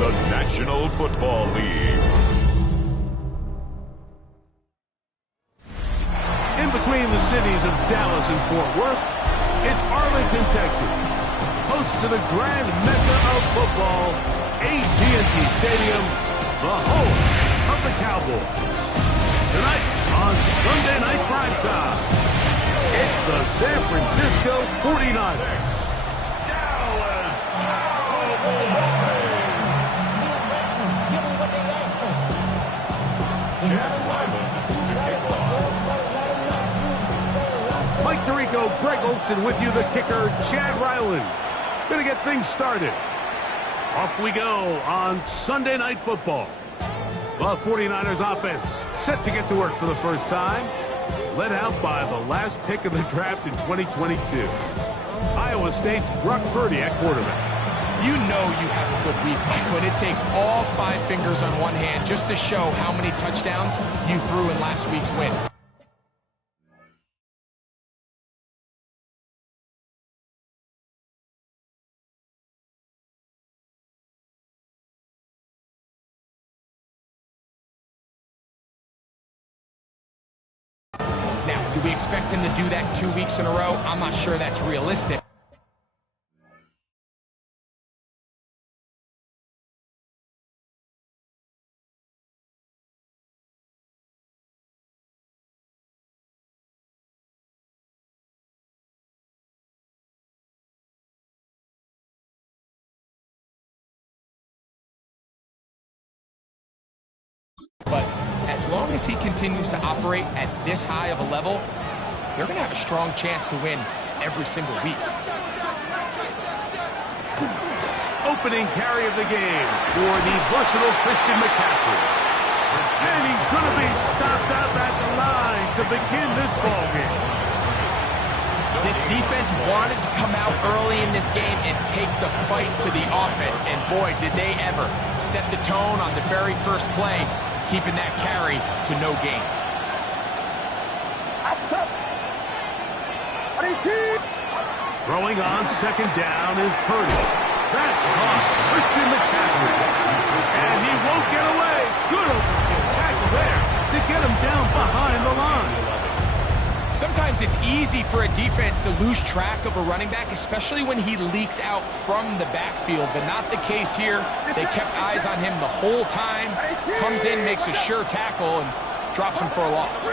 of the National Football League. In between the cities of Dallas and Fort Worth, it's Arlington, Texas, host to the grand mecca of football, AT&T Stadium, the home of the Cowboys. Tonight on Sunday Night Primetime, it's the San Francisco 49ers. Dallas Cowboys. Mike Tirico, Greg Olsen with you, the kicker, Chad Ryland. Gonna get things started. Off we go on Sunday Night Football. The 49ers offense set to get to work for the first time. Led out by the last pick of the draft in 2022. Iowa State's Brock Purdy at quarterback. You know you have a good week, Mike, when it takes all 5 fingers on one hand just to show how many touchdowns you threw in last week's win. Now, do we expect him to do that 2 weeks in a row? I'm not sure that's realistic. But as long as he continues to operate at this high of a level, they're going to have a strong chance to win every single week. Opening carry of the game for the versatile Christian McCaffrey. And he's going to be stopped up at the line to begin this ball game. This defense wanted to come out early in this game and take the fight to the offense. And boy, did they ever set the tone on the very first play, keeping that carry to no gain. Throwing on second down is Purdy. That's caught Christian McCaffrey. And he won't get away. Good open tackle there to get him down behind the line. Sometimes it's easy for a defense to lose track of a running back, especially when he leaks out from the backfield, but not the case here. They kept eyes on him the whole time. Comes in, makes a sure tackle, and drops him for a loss.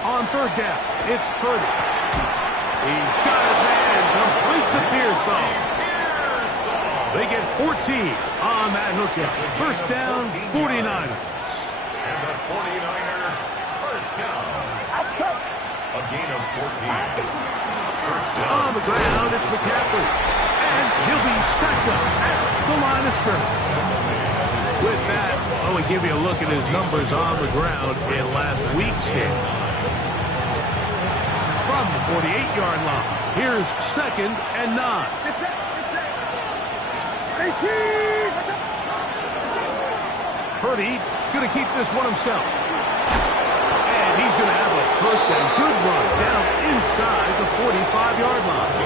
On third down, it's Purdy. He's got his man complete to Pearsall. They get 14 on that hookup. First down, 49ers. And the 49er first down. A gain of 14. First down. On the ground, it's McCaffrey. And he'll be stacked up at the line of scrimmage. With that, I want to give you a look at his numbers on the ground in last week's game. From the 48-yard line, here's second and 9. Purdy going to keep this one himself. And he's going to have a first and good run down inside the 45-yard line.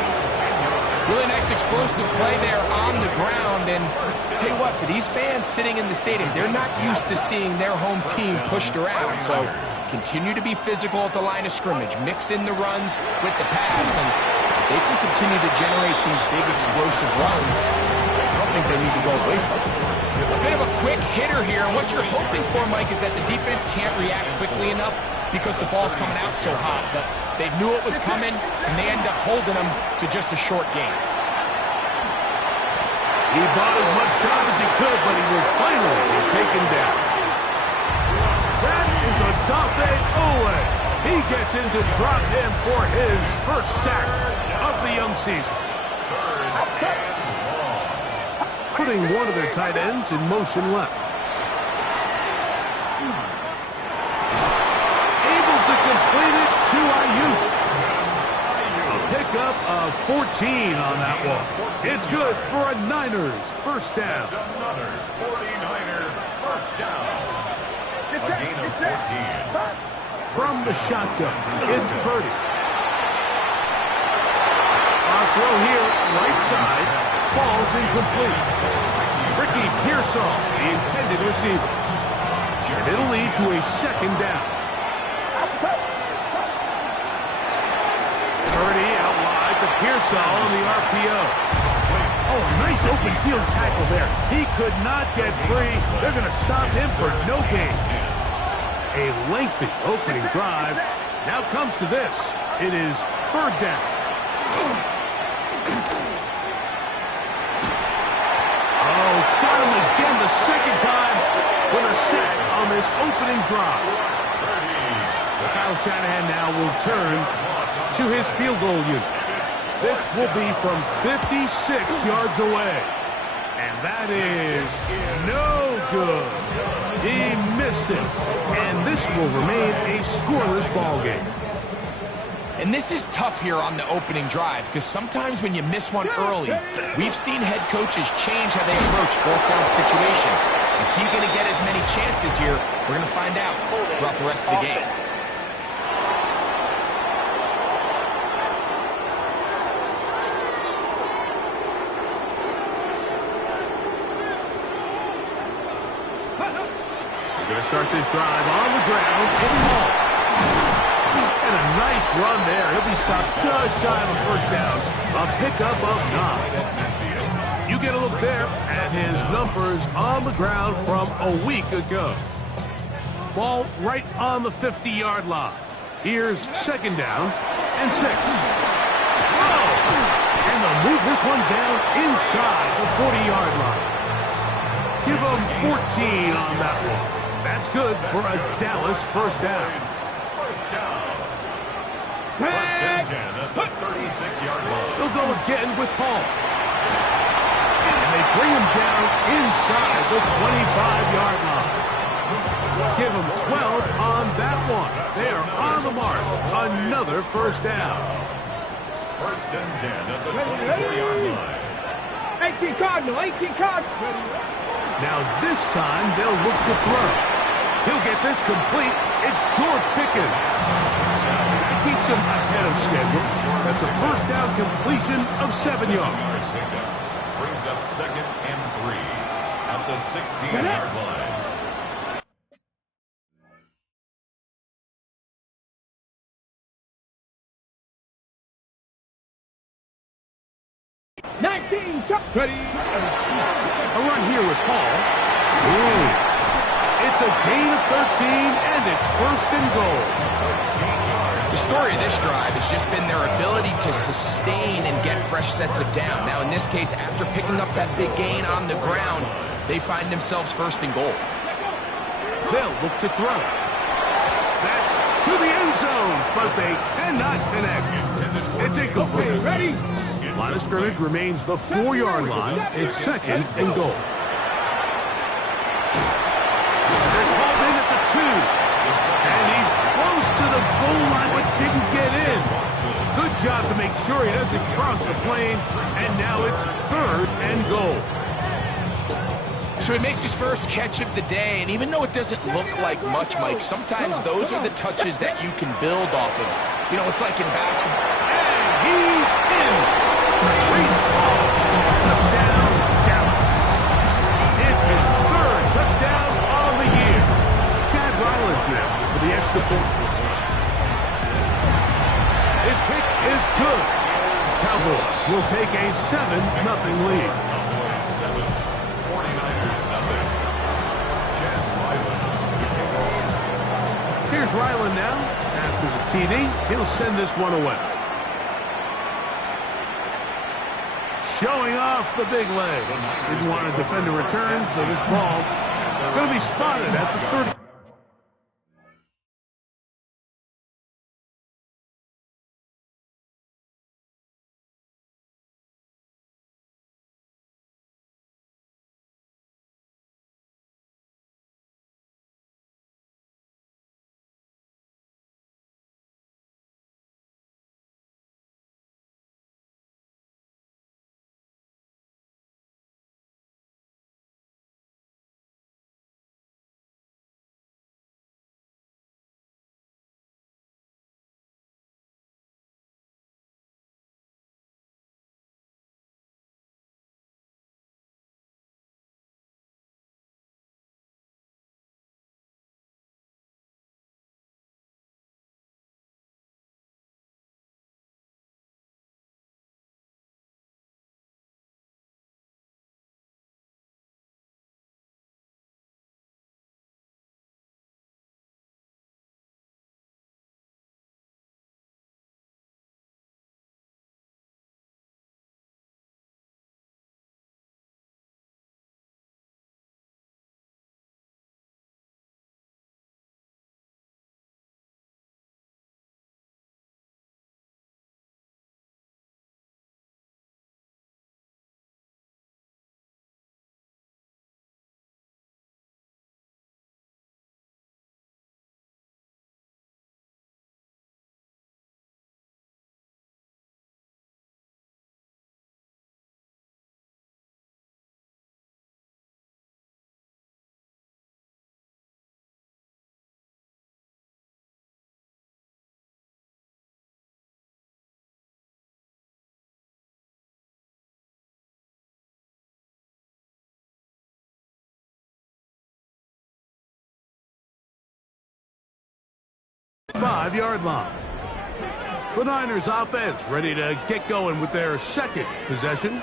Really nice explosive play there on the ground. And tell you what, for these fans sitting in the stadium, they're not used to seeing their home team pushed around. So continue to be physical at the line of scrimmage. Mix in the runs with the pass. And they can continue to generate these big explosive runs. I don't think they need to go away from it. A bit of a quick hitter here. And what you're hoping for, Mike, is that the defense can't react quickly enough because the ball's coming out so hot. But they knew it was coming, and they end up holding them to just a short game. He bought as much time as he could, but he will finally be taken down. That is a Odafe Owe. He gets in to drop him for his first sack of the young season. Putting one of their tight ends in motion left. Able to complete it to Ayuk. A pickup of 14 on that one. It's good for a Niners first down. Another 49er first down. A gain of 14. From the shotgun, it's Purdy. throw here, right side, falls incomplete. Ricky Pearsall, the intended receiver. And it'll lead to a second down. Purdy out wide to Pearsall on the RPO. Oh, nice open field tackle there. He could not get free. They're going to stop him for no gain. A lengthy opening drive. Now comes to this. It is third down. Oh, got him again the second time with a sack on this opening drive. Kyle Shanahan now will turn to his field goal unit. This will be from 56 yards away. And that is no good. He missed it. And this will remain a scoreless ball game. And this is tough here on the opening drive because sometimes when you miss one early, we've seen head coaches change how they approach fourth down situations. Is he going to get as many chances here? We're going to find out throughout the rest of the game. We're going to start this drive on the ground in the ball. And a nice run there. He'll be stopped just shy of a first down. A pickup of 9. You get a look there at his numbers on the ground from a week ago. Ball right on the 50-yard line. Here's second down and 6. Whoa! And they'll move this one down inside the 40-yard line. Give them 14 on that one. That's good for a Dallas first down. First down. First and 10 at the 36-yard line. They'll go again with Hall. And they bring him down inside the 25-yard line. Give them 12 on that one. They are on the mark. Another first down. First and 10 at the 24-yard line. 18 Cardinal, 18 Cardinal. Now this time they'll look to throw. He'll get this complete. It's George Pickens. That keeps him ahead of schedule. That's a first down completion of 7 yards. Brings up second and 3 at the 16-yard line. A run here with Paul. Ooh. It's a gain of 13, and it's first and goal. The story of this drive has just been their ability to sustain and get fresh sets of down. Now, in this case, after picking up that big gain on the ground, they find themselves first and goal. They'll look to throw. That's to the end zone, but they cannot connect. It's incomplete. Ready? Line of scrimmage remains the 4-yard line. It's second and goal. They're called in at the 2. And he's close to the goal line but didn't get in. Good job to make sure he doesn't cross the plane. And now it's third and goal. So he makes his first catch of the day, and even though it doesn't look like much, Mike, sometimes those are the touches that you can build off of. You know, it's like in basketball. And he's in. Touchdown, Dallas. It's his third touchdown on the year. Chad Ryland now for the extra point. His kick is good. Cowboys will take a 7-0 lead. 49ers nothing. Chad Ryland. Here's Ryland now. After the TD, he'll send this one away. Showing off the big leg. Didn't want to defend a return, so this ball going to be spotted at the 30. 45-yard line. The Niners offense ready to get going with their second possession.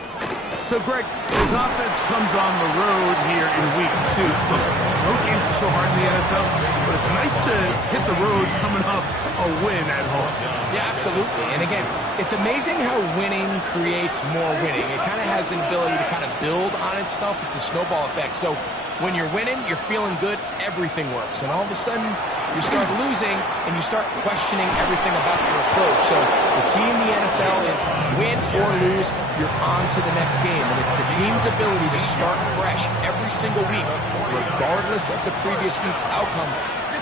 So, Greg, as offense comes on the road here in week 2, look, road games are so hard in the NFL, but it's nice to hit the road coming off a win at home. Yeah, absolutely. And again, it's amazing how winning creates more winning. It kind of has an ability to kind of build on itself. It's a snowball effect. So when you're winning, you're feeling good, everything works. And all of a sudden, you start losing, and you start questioning everything about your approach. So the key in the NFL is win or lose, you're on to the next game. And it's the team's ability to start fresh every single week, regardless of the previous week's outcome.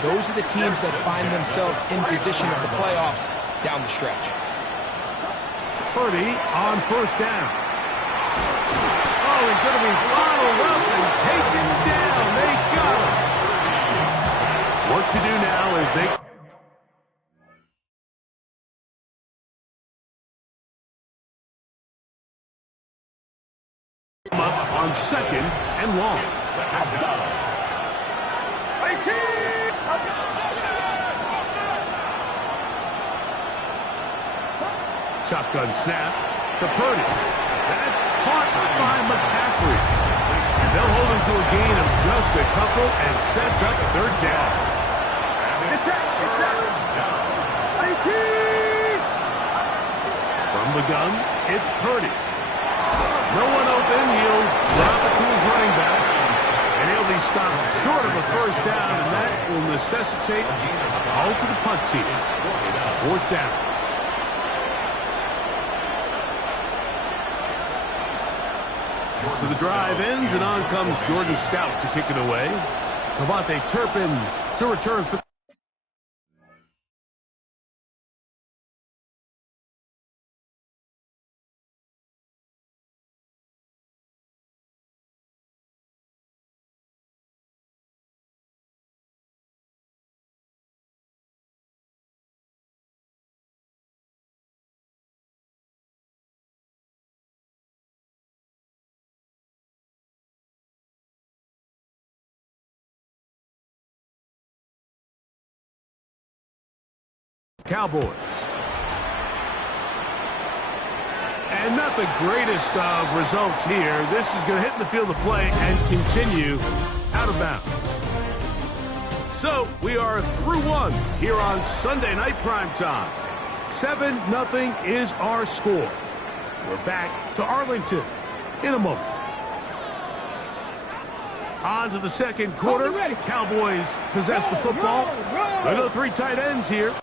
Those are the teams that find themselves in position of the playoffs down the stretch. Purdy on first down. Oh, he's going to be bottled up and taken down. They got him. Work to do now as they... up on second and long. Shotgun snap to Purdy. That's caught by McCaffrey. And they'll hold him to a gain of just a couple and sets up a third down. From the gun, it's Purdy. No one open. He'll drop it to his running back. And he'll be stopped short of a first down, and that will necessitate a call to the punt team. It's fourth down. So the drive ends, and on comes Jordan Stout to kick it away. Devontae Turpin to return for... Cowboys. And not the greatest of results here. This is going to hit in the field of play and continue out of bounds. So we are through one here on Sunday Night Primetime. 7-0 is our score. We're back to Arlington in a moment. On to the second quarter. Cowboys possess the football. We go 3 tight ends here.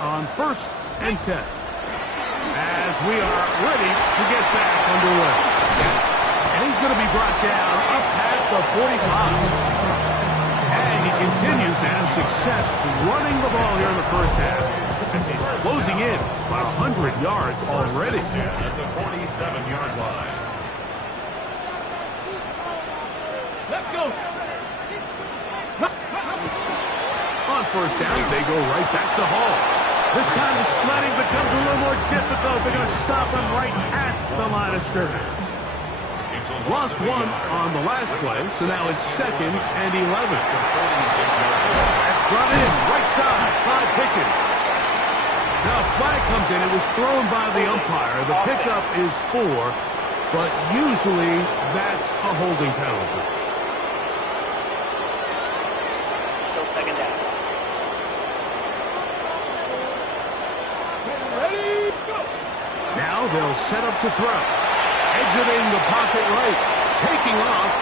On first and 10, as we are ready to get back underway. And he's going to be brought down up past the 45. And he continues to have success running the ball here in the first half. Closing in about 100 yards already. At the 47-yard line. Let's go. On first down, they go right back to Hall. This time the sledding becomes a little more difficult. They're going to stop him right at the line of scrimmage. Lost one on the last play, so now it's 2nd and 11. That's brought in right side by Pickens. Now a flag comes in. It was thrown by the umpire. The pickup is 4, but usually that's a holding penalty. Still second down. Now they'll set up to throw. Exiting the pocket right. Taking off.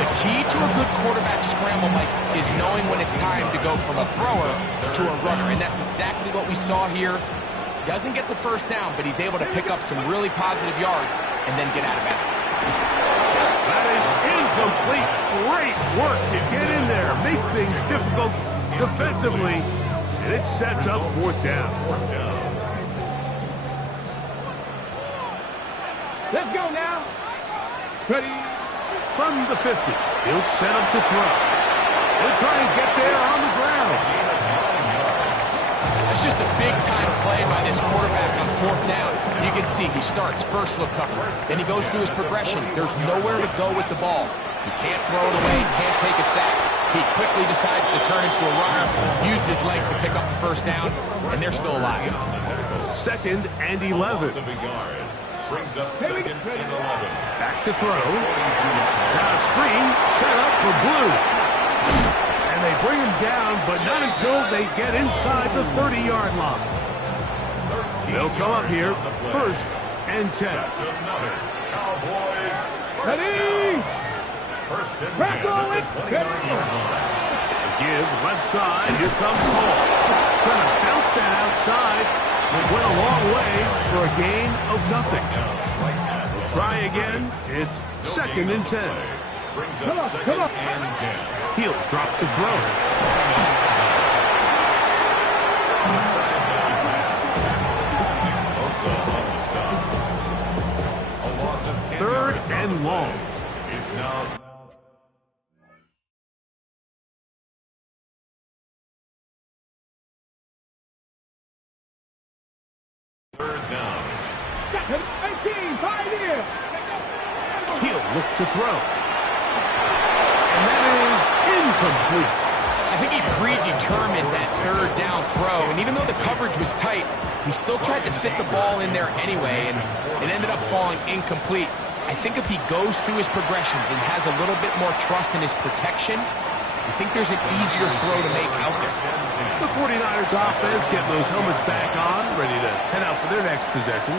The key to a good quarterback scramble, Mike, is knowing when it's time to go from a thrower to a runner. And that's exactly what we saw here. Doesn't get the first down, but he's able to pick up some really positive yards and then get out of bounds. That is incomplete. Great work to get in there. Make things difficult defensively. And it sets up fourth down. Let's go now. Ready. From the 50, he'll set up to throw. He'll try and get there on the ground. A That's just a big-time play by this quarterback on fourth down. You can see he starts first look cover. Then he goes through his progression. There's nowhere to go with the ball. He can't throw it away, can't take a sack. He quickly decides to turn into a runner, use his legs to pick up the first down, and they're still alive. 2nd and 11. Brings up 2nd and 11. Back to throw. Now a screen set up for Blue. And they bring him down, but not until they get inside the 30-yard line. They'll come up here, 1st and 10. That's another Cowboys Ready? 1st and 10 Back at the on it. 29-yard line. Give left side. Here comes Hall. Trying to bounce that outside. It went a long way for a gain of nothing. We'll try again. It's 2nd and 10. Brings up 2nd and 10. He'll drop to throw. A loss of 10 3rd yards. and long. It's now 3rd down. 18, 5 here. He'll look to throw. And that is incomplete. I think he predetermined that 3rd down throw, and even though the coverage was tight, he still tried to fit the ball in there anyway, and it ended up falling incomplete. I think if he goes through his progressions and has a little bit more trust in his protection, I think there's an easier throw to make out there. The 49ers offense getting those helmets back on, ready to head out for their next possession.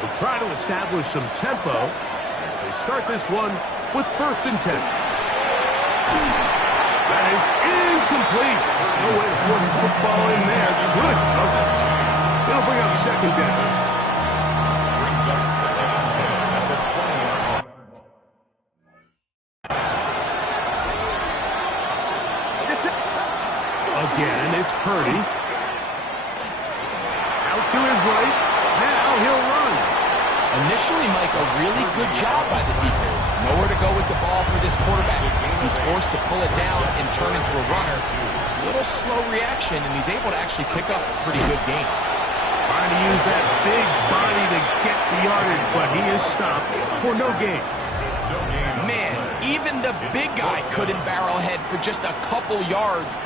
They'll try to establish some tempo as they start this one with 1st and 10. That is incomplete. No way to force the football in there. Good coverage. They'll bring up 2nd down. Brings up 2nd and 10 at the 20-yard line. Again, it's Purdy. Out to his right. Now he'll run. Initially, Mike, a really good job by the defense. Nowhere to go with the ball for this quarterback. He's forced to pull it down and turn into a runner. A little slow reaction, and he's able to actually pick up a pretty good game. Trying to use that big body to get the yardage, but he is stopped for no gain. Man, even the big guy couldn't barrel ahead for just a couple yards.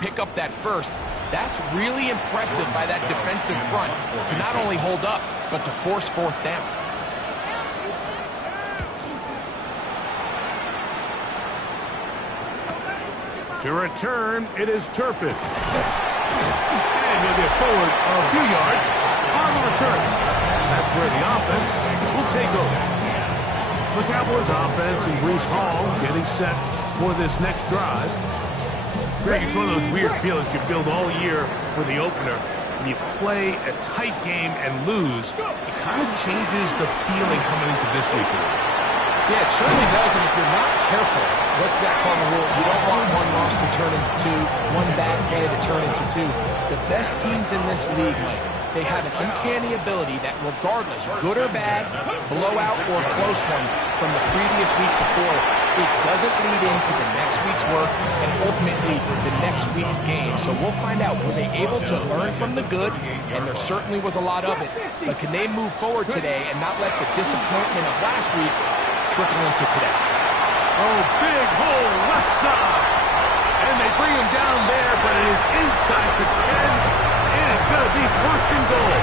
Pick up that first. That's really impressive by that defensive front to not only hold up, but to force 4th down. To return, it is Turpin. And he'll get forward a few yards on the return. And that's where the offense will take over. The Cowboys offense and Breece Hall getting set for this next drive. Greg, it's one of those weird feelings you build all year for the opener. When you play a tight game and lose, it kind of changes the feeling coming into this week. Yeah, it certainly does, and if you're not careful, what's that cardinal rule? You don't want one loss to turn into two, one bad play to turn into two. The best teams in this league, Mike, they have an uncanny ability that regardless, good or bad, blowout or close one from the previous week before, it doesn't lead into the next week's work and ultimately the next week's game. So we'll find out, were they able to learn from the good? And there certainly was a lot of it. But can they move forward today and not let the disappointment of last week trickle into today? Oh, big hole, left side. And they bring him down there, but it is inside the 10. It is going to be first and goal.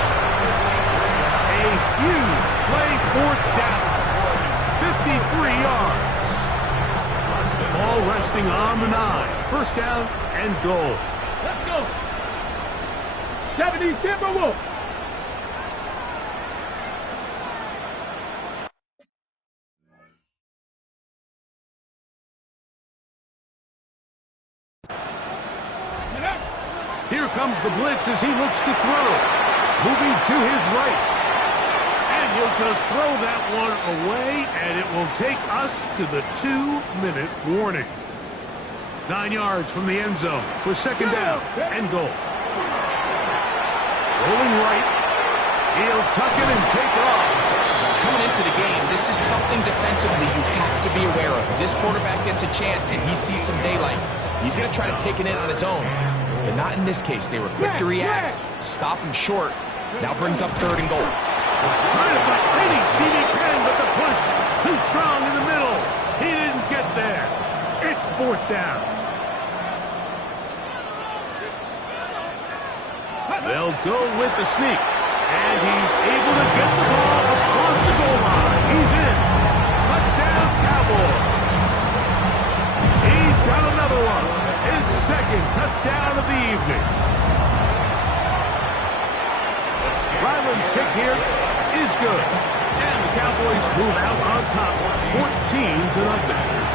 A huge play, fourth down. 53 yards. Ball resting on the 9. First down and goal. Let's go. 70 Timberwolves. Here comes the blitz as he looks to throw. Moving to his right. And he'll just throw that one away, and it will take us to the 2-minute warning. 9 yards from the end zone for second down and goal. Rolling right. He'll tuck it and take off. Coming into the game, this is something defensively you have to be aware of. This quarterback gets a chance and he sees some daylight. He's going to try to take it in on his own. But not in this case. They were quick to react, stop him short. Now brings up third and goal. Trying to find any CD Penn, but the push too strong in the middle. He didn't get there. It's fourth down. They'll go with the sneak. And he's able to get the ball across the goal line. He's in. Touchdown, Cowboys. He's got another one. His second touchdown of the evening. Ryland's kick here is good. And the Cowboys move out on top, 14-0.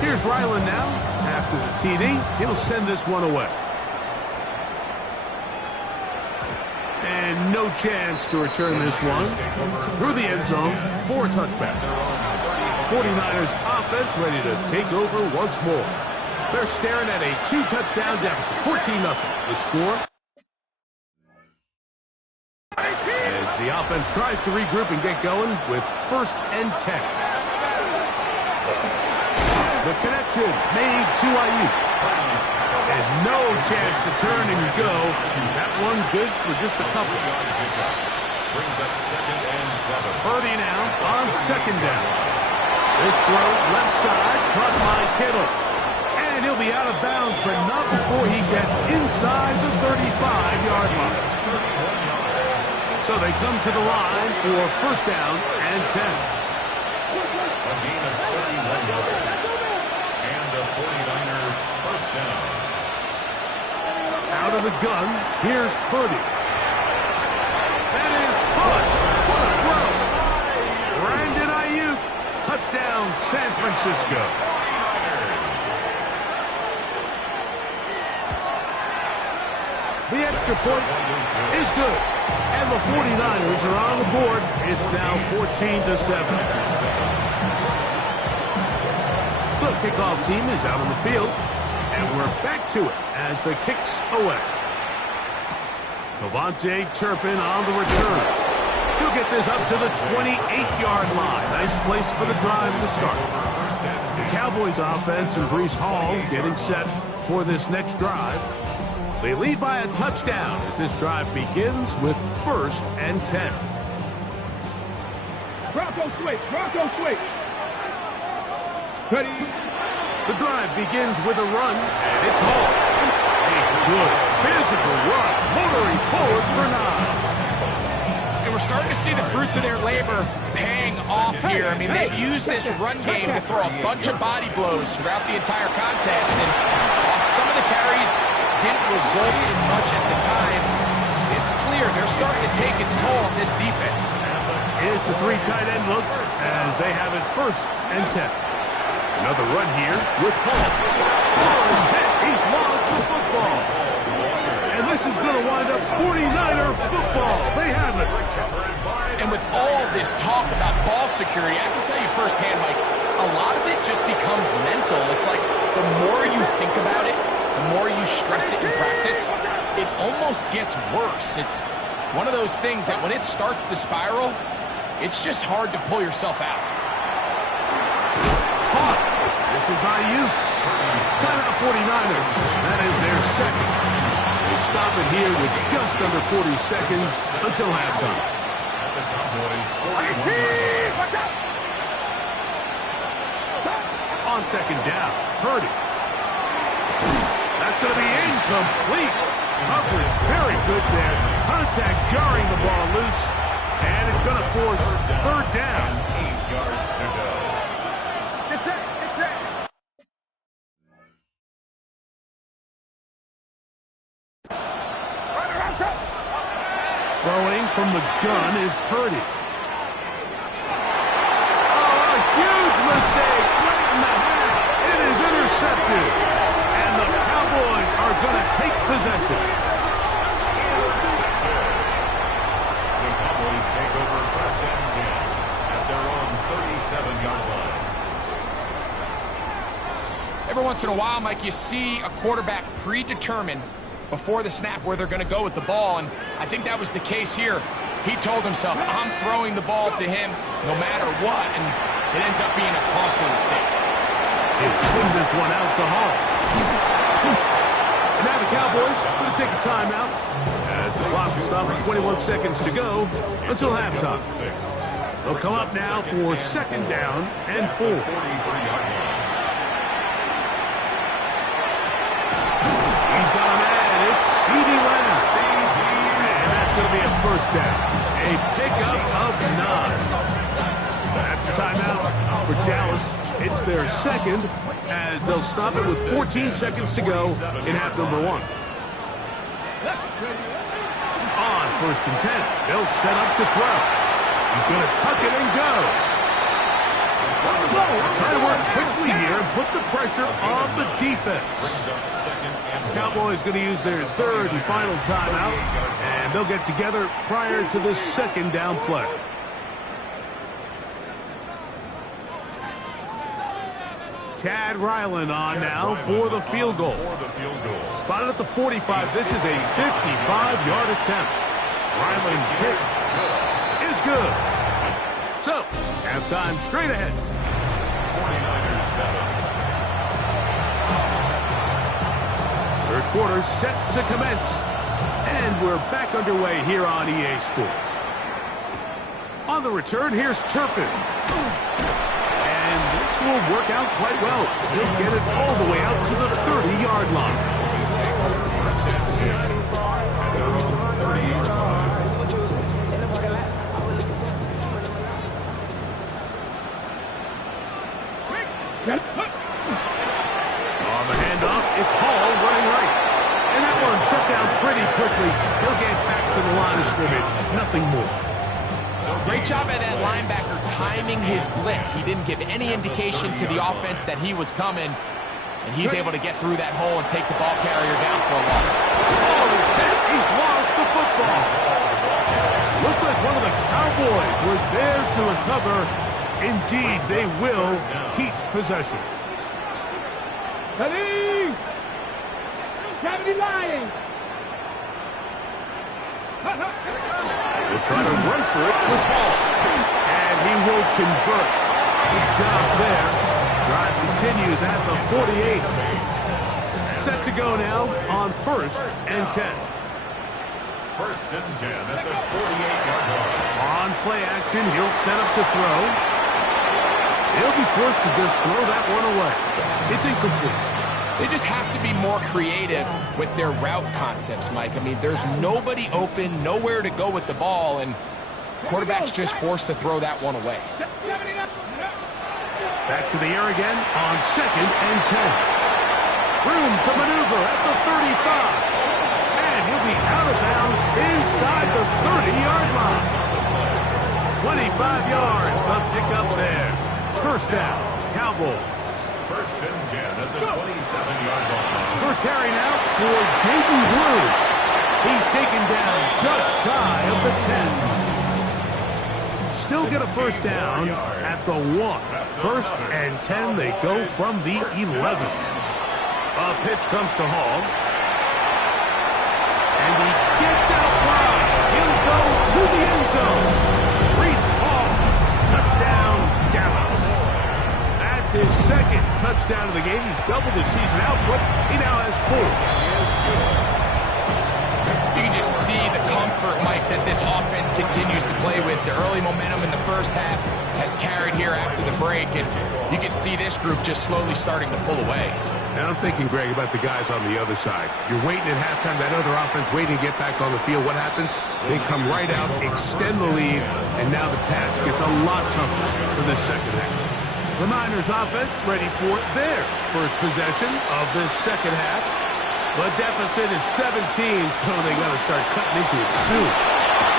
Here's Ryland now. After the TD, he'll send this one away. And no chance to return this one. Through the end zone for a touchback. 49ers offense ready to take over once more. They're staring at a 2-touchdown deficit. 14-0. The score. As the offense tries to regroup and get going with first and 10. The connection made to Ayuk. And no chance to turn and go. That one's good for just a couple. Brings up second and 7. Purdy now on second down. This throw left side caught by Kittle. And he'll be out of bounds, but not before he gets inside the 35-yard line. So they come to the line for first down and 10. A gain of 31 yards. And the 49er first down. Out of the gun, here's Purdy. That is push. What a throw. Brandon Ayuk. Touchdown, San Francisco. The extra point is good. And the 49ers are on the board. It's now 14-7. The kickoff team is out on the field. And we're back to it as the kick's away. Cavante Turpin on the return. He'll get this up to the 28-yard line. Nice place for the drive to start. The Cowboys offense and Breece Hall getting set for this next drive. They lead by a touchdown as this drive begins with first and 10. Bronco switch. Bronco switch. Ready. The drive begins with a run, and it's Hall. A good physical run, motoring forward for 9. And we're starting to see the fruits of their labor paying off here. I mean, they've used this run game to throw a bunch of body blows throughout the entire contest. And while some of the carries didn't result in much at the time, it's clear they're starting to take its toll on this defense. It's a 3 tight end look as they have it 1st and 10. Another run here with Hall. Ball is hit. He's lost the football. And this is going to wind up 49er football. They have it. And with all this talk about ball security, I can tell you firsthand, Mike, a lot of it just becomes mental. It's like the more you think about it, the more you stress it in practice, it almost gets worse. It's one of those things that when it starts to spiral, it's just hard to pull yourself out. This is IU. Timeout 49ers. That is their second. They stop it here with just under 40 seconds until halftime. The Cowboys On 2nd down, Purdy. That's going to be incomplete. Coverage very good there. Contact jarring the ball loose. And it's going to force 3rd down. 8 yards to go. Get set. Throwing from the gun is Purdy. Oh, a huge mistake right in the half. It is intercepted. And the Cowboys are going to take possession. The Cowboys take over 1st and 10 at their own 37-yard line. Every once in a while, Mike, you see a quarterback predetermine before the snap where they're going to go with the ball, and I think that was the case here. He told himself, I'm throwing the ball to him no matter what, and it ends up being a costly mistake. He swings this one out to Hall. And now the Cowboys going to take a timeout as the clock will stop at 21 seconds to go until halftime. They'll come up now for 2nd down and 4. 43-yard line. He's got a man. It's C.D. Lamb. And that's going to be a 1st down. A pickup of 9. That's a timeout for Dallas. It's their 2nd as they'll stop it with 14 seconds to go in half number 1. On 1st and 10, they'll set up to throw. He's going to tuck it and go. Trying to work quickly here and put the pressure on the defense. Cowboys going to use their 3rd and final timeout, and they'll get together prior to the 2nd down play. Chad Ryland on now for the field goal. Spotted at the 45. This is a 55-yard attempt. Ryland's kick is good. So, halftime straight ahead. 49ers 7. Third quarter set to commence. And we're back underway here on EA Sports. On the return, here's Turpin. And this will work out quite well. They'll get it all the way out to the 30-yard line. First and 10 at their own 30-yard line. On the handoff, it's Hall running right. And that one shut down pretty quickly. He'll get back to the line of scrimmage. Nothing more. Great job by that linebacker timing his blitz. He didn't give any indication to the offense that he was coming, and he's able to get through that hole and take the ball carrier down for a loss. Oh, he's lost the football. Looked like one of the Cowboys was there to recover. Indeed, they will keep possession. Ready? Gravity line. Will try to run for it with Hall. And he will convert. Good job there. Drive continues at the 48. Set to go now on 1st and 10. First and 10 at the 48-yard line. On play action, he'll set up to throw. He'll be forced to just throw that one away. It's incomplete. They just have to be more creative with their route concepts, Mike. I mean, there's nobody open, nowhere to go with the ball, and quarterback's just forced to throw that one away. Back to the air again on 2nd and 10. Room to maneuver at the 35. And he'll be out of bounds inside the 30-yard line. 25 yards, the pickup there. First down, Cowboys. 1st and 10 at the 27-yard line. First carry now for Jaden Blue. He's taken down just shy of the 10. Still get a first down at the 1. 1st and 10, they go from the 11. A pitch comes to Hall. And he gets out wide. He'll go to the end zone. Brees Hall, touchdown, Dallas. That's his 2nd touchdown of the game. He's doubled his season output. He now has 4. You can just see the comfort, Mike, that this offense continues to play with. The early momentum in the first half has carried here after the break, and you can see this group just slowly starting to pull away. And I'm thinking, Greg, about the guys on the other side. You're waiting at halftime, that other offense waiting to get back on the field. What happens? They come right out, extend the lead, and now the task gets a lot tougher for this second half. The Niners offense ready for their first possession of this second half. The deficit is 17, so they got to start cutting into it soon.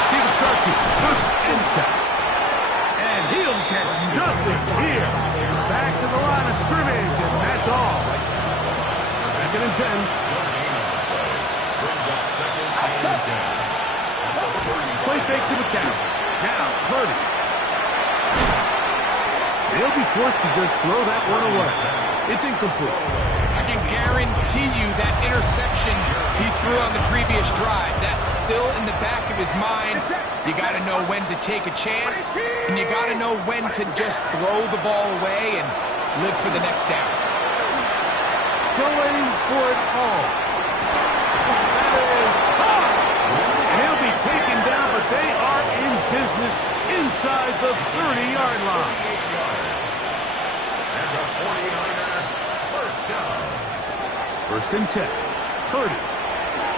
See if it starts here. 1st and 10. And he'll get nothing here. Back to the line of scrimmage, and that's all. 2nd and 10. Brings up 2nd and 10. Play fake to McCaffrey. Now, Purdy. They'll be forced to just throw that one away. It's incomplete. I can guarantee you that interception he threw on the previous drive, that's still in the back of his mind. You got to know when to take a chance, and you got to know when to just throw the ball away and live for the next down. Going for it all. That is high. And he'll be taken down, but they are in business inside the 30-yard line. And the 49er first down. 1st and 10. Purdy.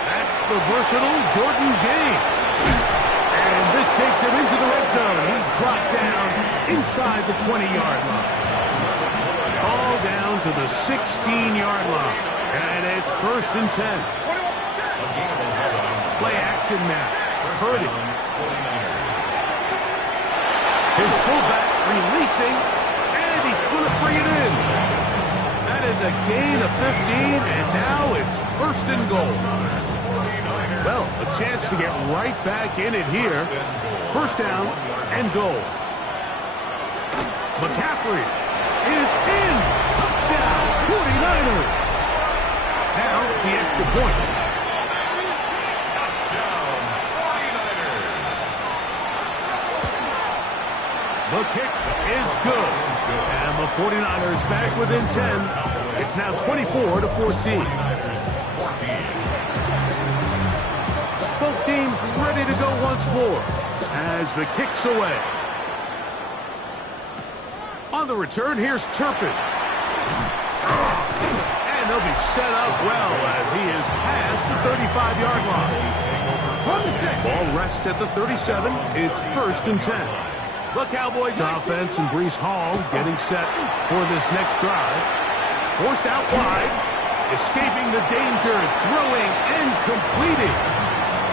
That's the versatile Jordan James. And this takes him into the red zone. He's brought down inside the 20-yard line. All down to the 16-yard line. And it's 1st and 10. Play action now. Purdy. His fullback releasing. And he's going to bring it in. That is a gain of 15, and now it's 1st and goal. Well, a chance to get right back in it here. 1st down and goal. McCaffrey is in. Touchdown, 49ers. Now the extra point. Touchdown, 49ers. The kick is good. And the 49ers back within 10. It's now 24-14. Both teams ready to go once more as the kick's away. On the return, here's Turpin. And they'll be set up well as he is past the 35-yard line. Ball rests at the 37. It's 1st and 10. The Cowboys offense and Brees Hall getting set for this next drive. Forced out wide, escaping the danger, throwing and completing.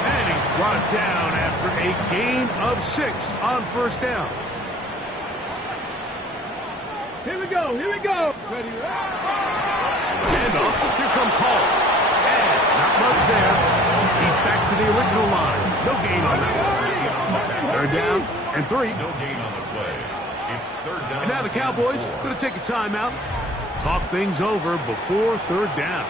And he's brought down after a gain of 6 on 1st down. Here we go. Here we go. Ready. Handoff. Here comes Hall. And not much there. He's back to the original line. No gain on that one. 3rd down and 3. No gain on the play. It's 3rd down. And now the Cowboys going to take a timeout. Talk things over before 3rd down.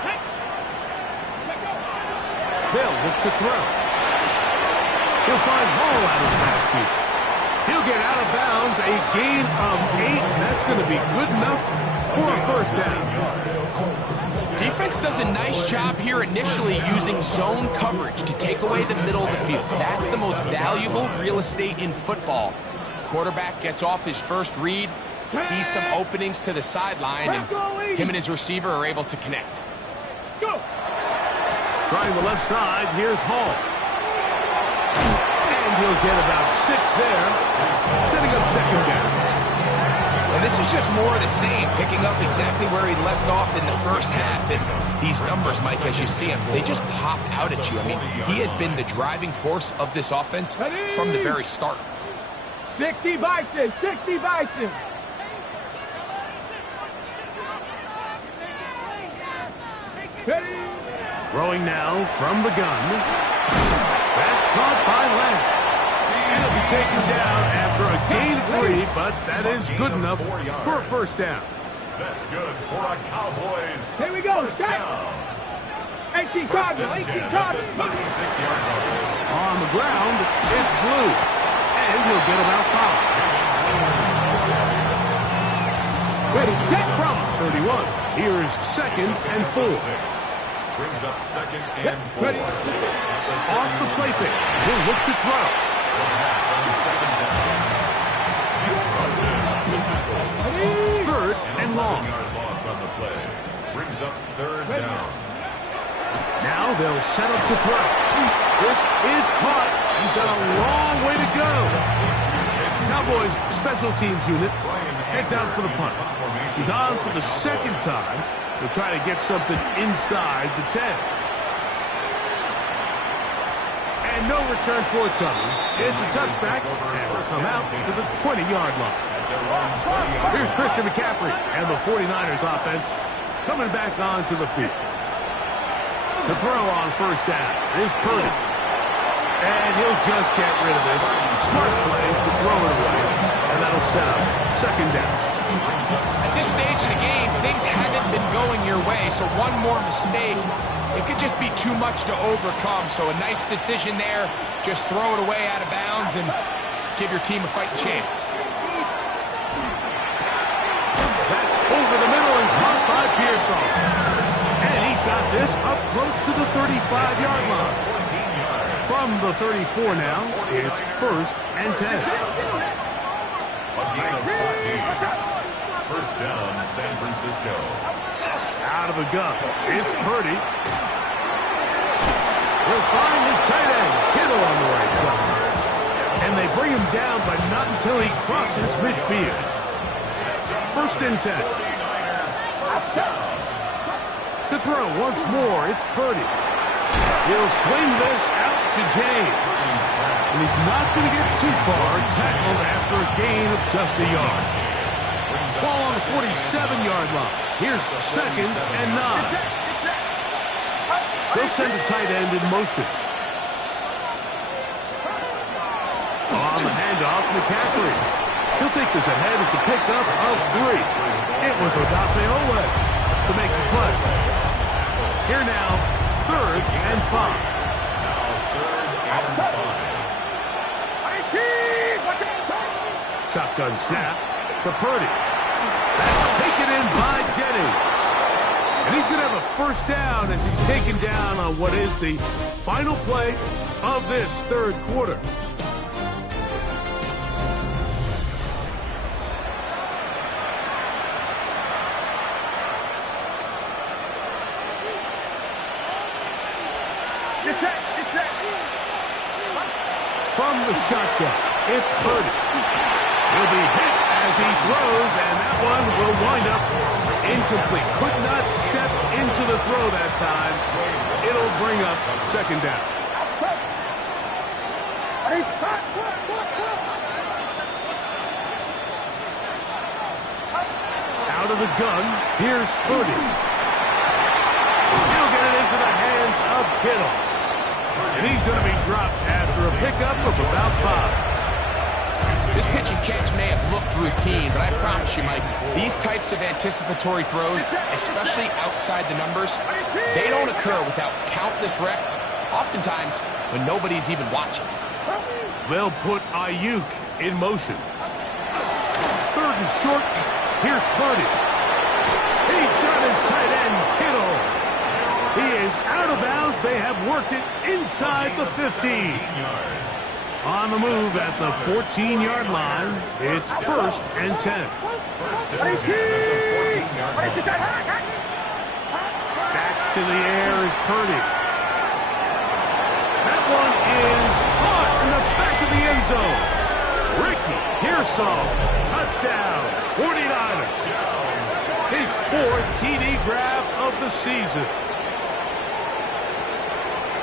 Hey. They'll look to throw. He'll find Hall out of the backfield. He'll get out of bounds, a gain of 8. That's going to be good enough for a 1st down. Defense does a nice job here initially using zone coverage to take away the middle of the field. That's the most valuable real estate in football. Quarterback gets off his first read, sees some openings to the sideline, and him and his receiver are able to connect. Go. Trying the left side, here's Hall. And he'll get about 6 there, setting up second down. And this is just more of the same, picking up exactly where he left off in the first half. And these numbers, Mike, as you see them, they just pop out at you. I mean, he has been the driving force of this offense from the very start. 60 Bison, 60 Bison. Ready. Throwing now from the gun. That's caught by Lance. He'll be taken down after a gain of 3, but that is good enough for a first down. That's good for a Cowboys. Here we go. First down. 18 Cardinals, 18 Cardinals. 36-yard line. On the ground, it's Blue. And he'll get about 5. Ready, set. From 31, here's 2nd and 4. Brings up 2nd and 4. Ready. Off the play fake, he'll look to throw. Pass on 2nd down. He's brought in on the tackle. 3rd and long. 11-yard loss on the play. Brings up 3rd down. Now they'll set up to throw. This is caught. He's got a long way to go. Cowboys special teams unit heads out for the punt. He's on for the 2nd time. They'll try to get something inside the 10. And no return forthcoming. It's a touchback, and will come out to the 20-yard line. Here's Christian McCaffrey and the 49ers offense coming back onto the field. The throw on first down is Purdy. And he'll just get rid of this. Smart play to throw it away. And that'll set up 2nd down. At this stage of the game, things haven't been going your way, so one more mistake, it could just be too much to overcome. So a nice decision there. Just throw it away out of bounds and give your team a fighting chance. That's over the middle and caught by Pearsall. And he's got this up close to the 35-yard line. From the 34 now, it's 1st and 10. A gain of 14. First down, San Francisco. Out of the gun, it's Purdy. He'll find his tight end, Kittle, on the right side. And they bring him down, but not until he crosses midfield. 1st and 10. To throw once more, it's Purdy. He'll swing this out to James. And he's not going to get too far, tackled after a gain of just a yard. Ball on the 47-yard line. Here's 2nd and 9. They'll send the tight end in motion. On the handoff, McCaffrey. He'll take this ahead. It's a pickup of 3. It was Odafe Oweh to make the play. Here now, 3rd and 5. Now 3rd and 5. Shotgun snap to Purdy. That's taken in by Jennings. And he's going to have a first down as he's taken down on what is the final play of this 3rd quarter. From the shotgun, it's Purdy. He'll be hit as he throws, and that one will wind up incomplete. Could not step into the throw that time. It'll bring up 2nd down. Out of the gun, here's Purdy. He'll get it into the hands of Kittle. And he's going to be dropped after a pickup of about 5. This pitch and catch may have looked routine, but I promise you, Mike, these types of anticipatory throws, especially outside the numbers, they don't occur without countless reps, oftentimes when nobody's even watching. They'll put Ayuk in motion. 3rd and short. Here's Purdy. He's got his tight end, Kittle. He is out of bounds. They have worked it inside the 15. On the move at the 14-yard line, it's 1st and 10. First and 10 at the 14-yard line. Back to the air is Purdy. That one is caught in the back of the end zone. Ricky Pearsall, touchdown, 49ers. His 4th TD grab of the season.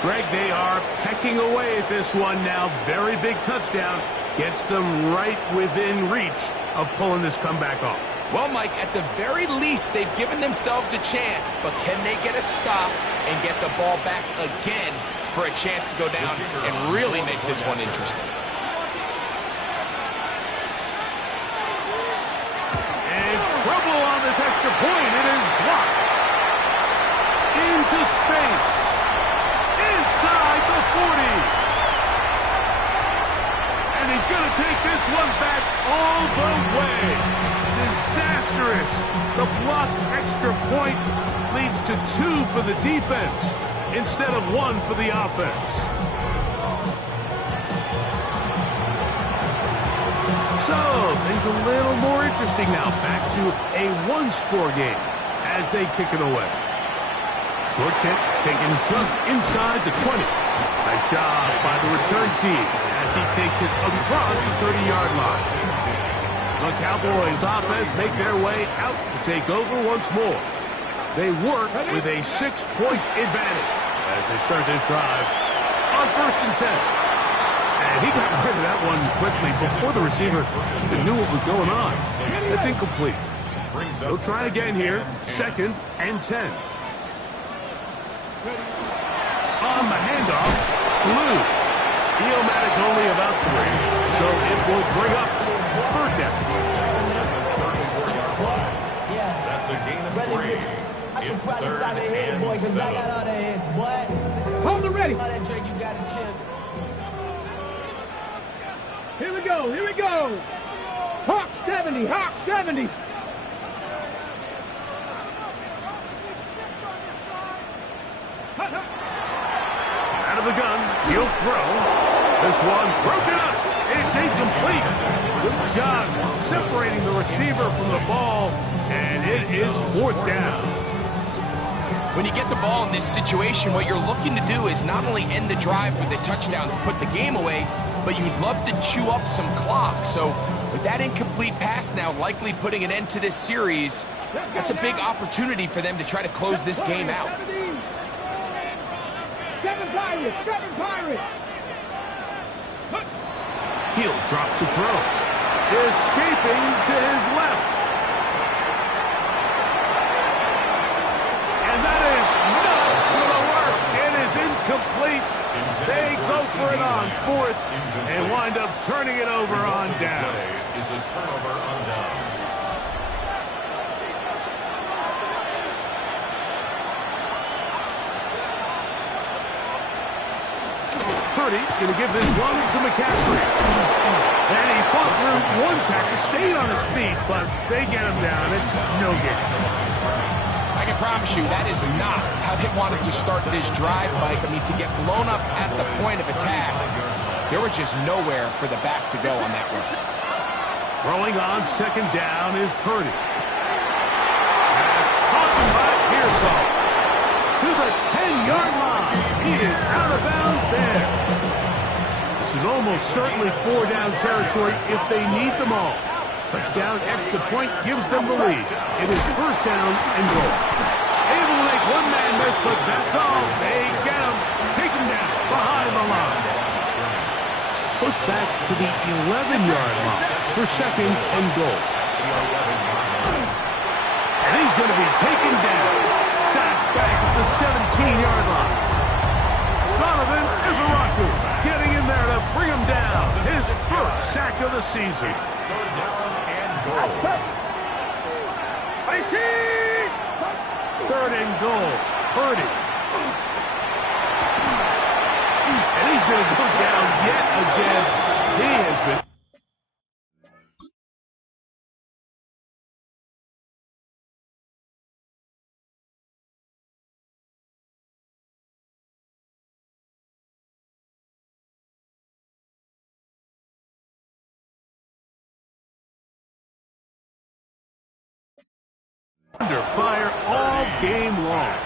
Greg, they are pecking away at this one now. Very big touchdown. Gets them right within reach of pulling this comeback off. Well, Mike, at the very least, they've given themselves a chance. But can they get a stop and get the ball back again for a chance to go down and really make this one interesting? And trouble on this extra point. It is blocked. Into space. Inside the 40. And he's going to take this one back all the way. Disastrous. The blocked extra point leads to 2 for the defense instead of 1 for the offense. So, things a little more interesting now. Back to a 1-score game as they kick it away. Short kick taken just inside the 20. Nice job by the return team as he takes it across the 30-yard line. The Cowboys offense make their way out to take over once more. They work with a 6-point advantage as they start this drive on 1st and 10. And he got rid of that one quickly before the receiver even knew what was going on. That's incomplete. They'll try again here. 2nd and 10. On the handoff, Blue. Eo-Matic's only about 3, so it will bring up 3rd down. That's a gain of 3. I should It's probably 3rd stop the head, boy, because I and got all the hits, boy. Hold it ready. All that drink, you got a chance. Here we go. Here we go. Hawk 70. Hawk 70. Out of the gun, he'll throw. This one broken up. It's incomplete. Good job separating the receiver from the ball, and it is 4th down. When you get the ball in this situation, what you're looking to do is not only end the drive with a touchdown to put the game away, but you'd love to chew up some clock. So with that incomplete pass now likely putting an end to this series, that's a big opportunity for them to try to close this game out. 7 Pirates. 7 Pirates. He'll drop to throw. Escaping to his left. And that is not going to work. It is incomplete. They go for it on 4th and wind up turning it over on down. Is a turnover on downs. Purdy going to give this one to McCaffrey. And he fought through 1 tackle, stayed on his feet, but they get him down. It's no game. I can promise you that is not how they wanted to start this drive, Mike. I mean, to get blown up at the point of attack, there was just nowhere for the back to go on that run. Throwing on 2nd down is Purdy. Pass caught by Pearsall. To the 10-yard line. He is out of bounds there. This is almost certainly 4-down territory if they need them all. Touchdown extra point gives them the lead. It is 1st down and goal. Able to make one man miss, but that's all. They get him. Take him down behind the line. Pushbacks to the 11-yard line for 2nd and goal. And he's going to be taken down. Sacked back at the 17-yard line. Donovan Izaraku getting in there to bring him down. His 1st sack of the season. 3rd down and goal. 3rd and goal. Purdy. And he's going to go down yet again. He has been under fire all game long.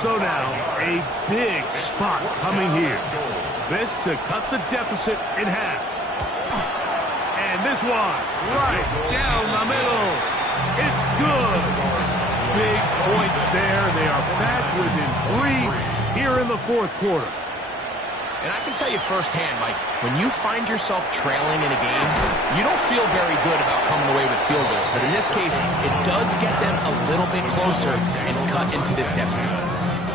So now, a big spot coming here. This to cut the deficit in half. And this one, right down the middle. It's good. Big points there. They are back within 3 here in the fourth quarter. And I can tell you firsthand, Mike, when you find yourself trailing in a game, you don't feel very good about coming away with field goals. But in this case, it does get them a little bit closer and cut into this deficit.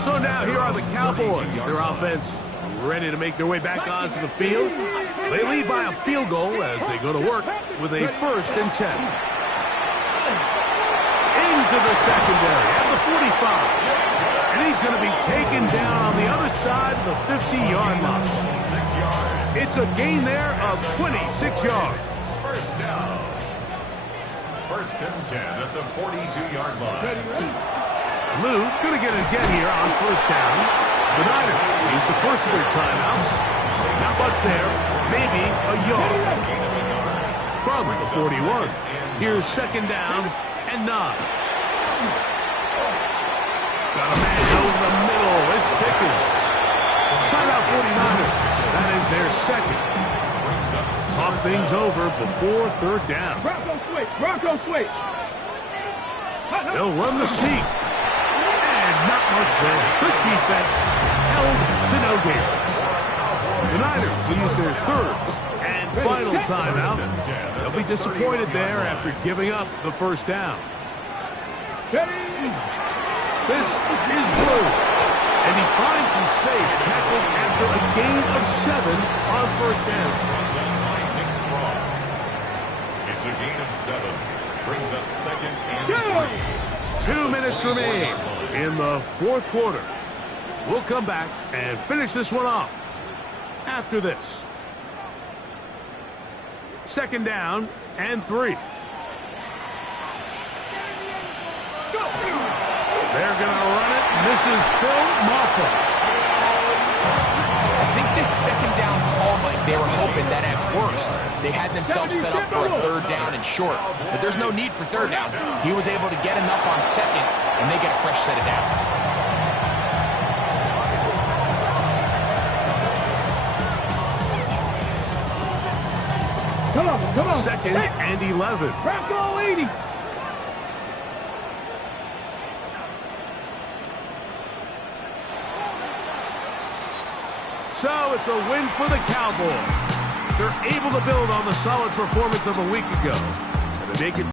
So now here are the Cowboys. Their offense ready to make their way back onto the field. They lead by a field goal as they go to work with a 1st and 10. Into the secondary at the 45. And he's going to be taken down on the other side of the 50-yard line. 6 yards. It's a gain there of 26 yards. First down. 1st and 10 at the 42-yard line. Lou going to get it again here on 1st down. The Niners use the first of their timeouts. Not much there. Maybe a yard. From the 41. Here's 2nd down and 9. Got a man over the middle. It's Pickens. Timeout 49ers. That is their 2nd. Talk things over before 3rd down. Bronco switch. Bronco switch. They'll run the sneak. And not much there. Good defense. Held to no gain. The Niners will use their 3rd and final timeout. They'll be disappointed there after giving up the 1st down. This is Blue. And he finds some space tackled after a gain of 7 on 1st down. It's a gain of 7. Brings up 2nd and 3. 2 minutes remain in the 4th quarter. We'll come back and finish this one off after this. 2nd down and 3. They're going to run it. This is Phil Maffa. I think this 2nd down call, Mike, they were hoping that at worst they had themselves set up for a 3rd down and short. But there's no need for 3rd down. He was able to get enough on 2nd, and they get a fresh set of downs. Come on. 2nd and 11. Bronco 80. So it's a win for the Cowboys. They're able to build on the solid performance of a week ago. And they make it